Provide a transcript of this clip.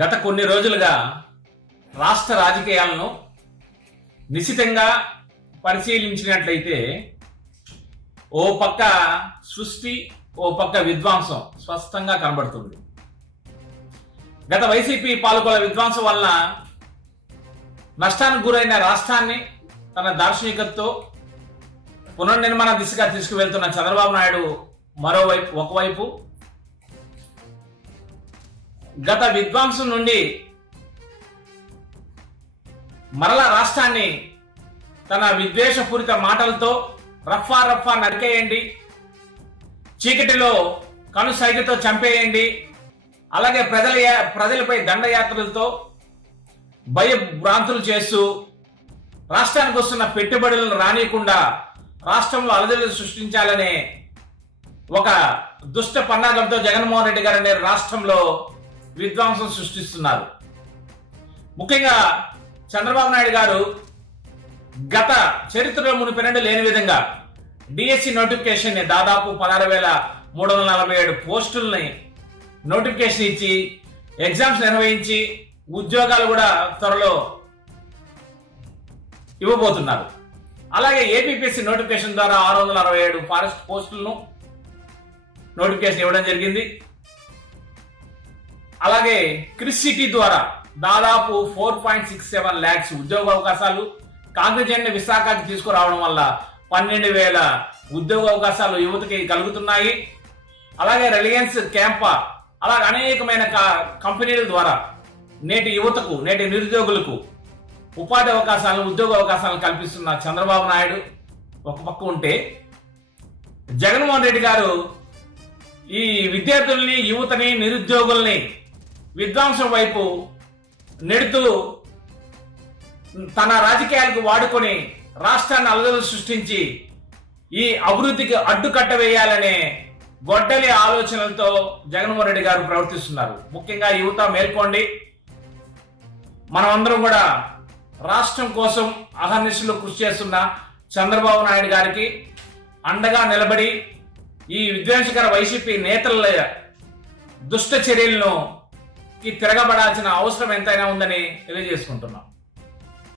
గత కొన్ని రోజులుగా రాష్ట్ర రాజకీయాలను నిశితంగా పరిశీలించినట్లయితే ఓ పక్క సృష్టి, ఓ పక్క విధ్వంసం స్పష్టంగా కనబడుతుంది. గత వైసీపీ పాలకుల విధ్వంసం వలన నష్టానికి గురైన రాష్ట్రాన్ని తన దార్శనికతతో పునర్నిర్మాణ దిశగా తీసుకువెళ్తున్న చంద్రబాబు నాయుడు ఒకవైపు గత విధ్వంసం నుండి మరలా రాష్ట్రాన్ని తన విద్వేషపూరిత మాటలతో రఫా నరికేయండి, చీకటిలో కనుసైగతో చంపేయండి, అలాగే ప్రజలపై దండయాత్రలతో భయభ్రాంతులు చేస్తూ రాష్ట్రానికి వస్తున్న పెట్టుబడులను రానియకుండా రాష్ట్రంలో అలజడులు సృష్టించాలనే ఒక దుష్ట పన్నాగంతో జగన్మోహన్ రెడ్డి గారు అనే రాష్ట్రంలో విధ్వంసం సృష్టిస్తున్నారు. ముఖ్యంగా చంద్రబాబు నాయుడు గారు గత చరిత్రలో మునిపెన్నడూ లేని విధంగా డిఎస్సి నోటిఫికేషన్ దాదాపు 16,347 పోస్టుల్ని నోటిఫికేషన్ ఇచ్చి ఎగ్జామ్స్ నిర్వహించి ఉద్యోగాలు కూడా త్వరలో ఇవ్వబోతున్నారు. అలాగే ఏపీపీఎస్సీ నోటిఫికేషన్ ద్వారా 667 ఫారెస్ట్ పోస్టులను నోటిఫికేషన్ ఇవ్వడం జరిగింది. అలాగే క్రిస్ సిటీ ద్వారా దాదాపు 4.67 lakhs ఉద్యోగ అవకాశాలు కాంగ్రెస్ విశాఖకి తీసుకురావడం వల్ల 12,000 ఉద్యోగ అవకాశాలు యువతకి కలుగుతున్నాయి. అలాగే రిలయన్స్ క్యాంపా అలాగే అనేకమైన కంపెనీల ద్వారా నేటి యువతకు, నేటి నిరుద్యోగులకు ఉపాధి అవకాశాలను, ఉద్యోగ అవకాశాలను కల్పిస్తున్న చంద్రబాబు నాయుడు ఒక పక్క ఉంటే, జగన్మోహన్ రెడ్డి గారు ఈ విద్యార్థుల్ని, యువతని, నిరుద్యోగుల్ని విధ్వంసం వైపు నెడుతూ తన రాజకీయాలకు వాడుకొని రాష్ట్రాన్ని అలజడులు సృష్టించి ఈ అభివృద్ధికి అడ్డుకట్ట వేయాలనే గొడ్డలి ఆలోచనలతో జగన్మోహన్ రెడ్డి గారు ప్రవర్తిస్తున్నారు. ముఖ్యంగా యువత మేల్కోండి. మనమందరం కూడా రాష్ట్రం కోసం అహర్నిశలు కృషి చేస్తున్న చంద్రబాబు నాయుడు గారికి అండగా నిలబడి ఈ విధ్వంసకర వైసీపీ నేతల దుష్ట చర్యలను తిరగబడాల్సిన అవసరం ఎంతైనా ఉందని తెలియజేసుకుంటున్నాం.